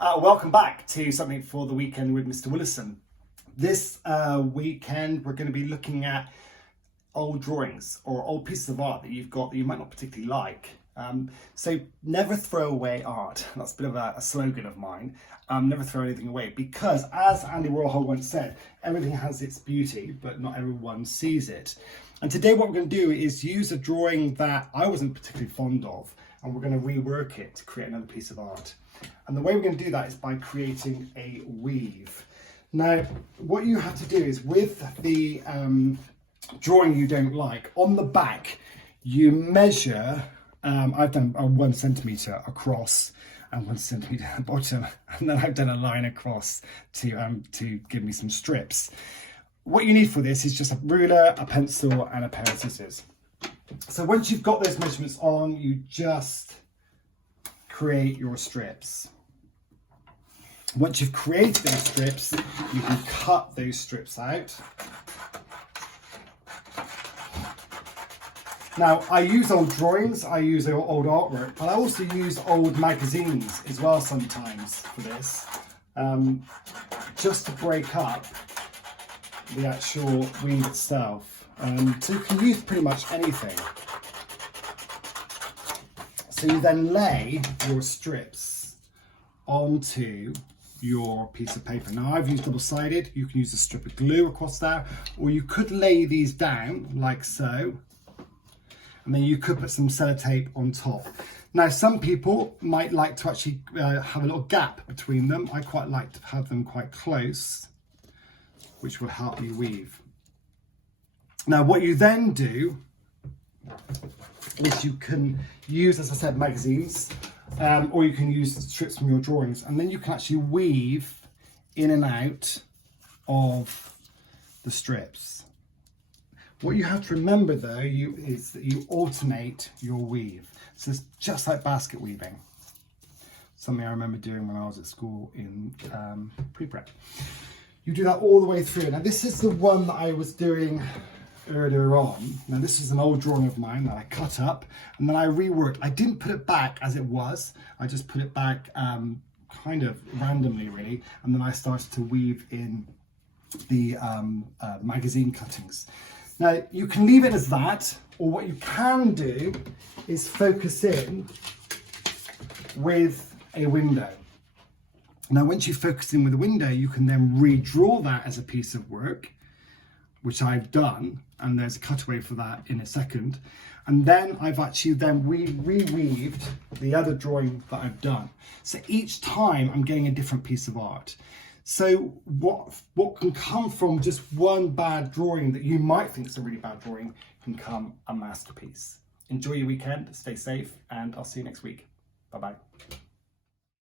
Welcome back to Something for the Weekend with Mr. Willison. This weekend we're going to be looking at old drawings or old pieces of art that you've got that you might not particularly like. So never throw away art. That's a bit of a slogan of mine. Never throw anything away, because as Andy Warhol once said, everything has its beauty, but not everyone sees it. And today what we're going to do is use a drawing that I wasn't particularly fond of, and we're going to rework it to create another piece of art. And the way we're going to do that is by creating a weave. Now, what you have to do is with the drawing you don't like, on the back, you measure, I've done 1 centimetre across and 1 centimetre at the bottom, and then I've done a line across to give me some strips. What you need for this is just a ruler, a pencil, and a pair of scissors. So once you've got those measurements on, you just create your strips. Once you've created those strips, you can cut those strips out. Now, I use old drawings, I use old artwork, but I also use old magazines as well sometimes for this, just to break up the actual weave itself. So you can use pretty much anything. So you then lay your strips onto your piece of paper. Now I've used double-sided. You can use a strip of glue across there, or you could lay these down like so, and then you could put some sellotape on top. Now some people might like to actually have a little gap between them. I quite like to have them quite close, which will help you weave. Now what you then do is you can use, as I said, magazines, or you can use strips from your drawings, and then you can actually weave in and out of the strips. What you have to remember though is that you alternate your weave. So it's just like basket weaving. Something I remember doing when I was at school in pre-prep. You do that all the way through. Now this is the one that I was doing earlier on. Now this is an old drawing of mine that I cut up and then I reworked. I didn't put it back as it was. I just put it back kind of randomly really, and then I started to weave in the magazine cuttings. Now you can leave it as that, or what you can do is focus in with a window. Now once you focus in with a window, you can then redraw that as a piece of work, which I've done, and there's a cutaway for that in a second. And then I've actually then reweaved the other drawing that I've done. So each time I'm getting a different piece of art. So what can come from just one bad drawing that you might think is a really bad drawing can become a masterpiece. Enjoy your weekend, stay safe, and I'll see you next week. Bye-bye.